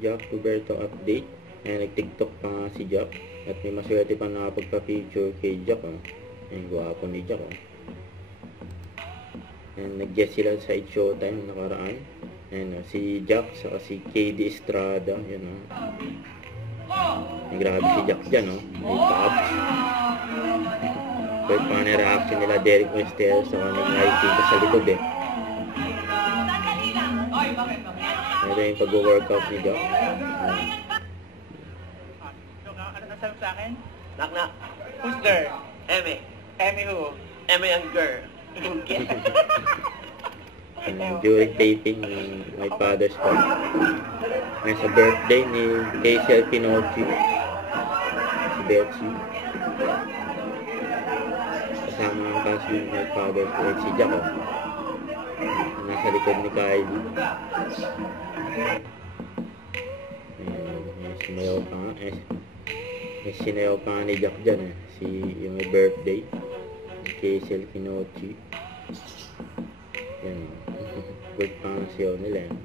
Jack Roberto update. Ayan, nag-tiktok pa nga si Jack. At may maswerte pa nakapagpa-picture kay Jack. Ayan, gwapo ni Jack. Ayan, nag-guest sila sa It's Showtime nakaraan. Ayan, si Jack saka si KD Estrada. Ayan, grabe si Jack dyan, may paps. Pwede pa nga reaction nila Derek Wester sa nag-hiking ka sa likod Ito yung pag-workout ni Jack. Ano nasabi sa akin? Knock. Who's there? Eme. Emi who? Eme ang girl. During taping my father's call. Ngayon sa birthday ni Hazel Pinocchi. Si Betsy. Kasama ang kasi my father's call. Si Jack nasa likod ni Kylie. Sinayaw pa nga ni Jack dyan yung may birthday Hazel Pinocchi. Yan, good pang siyaw nila yung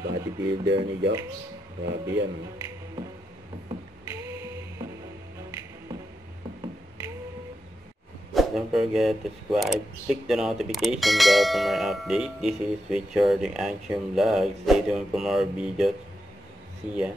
bodybuilder ni Jack, grabe yan Don't forget to subscribe, click the notification bell for more update. This is Richard the Action Vlog. Stay tuned for more videos. See ya.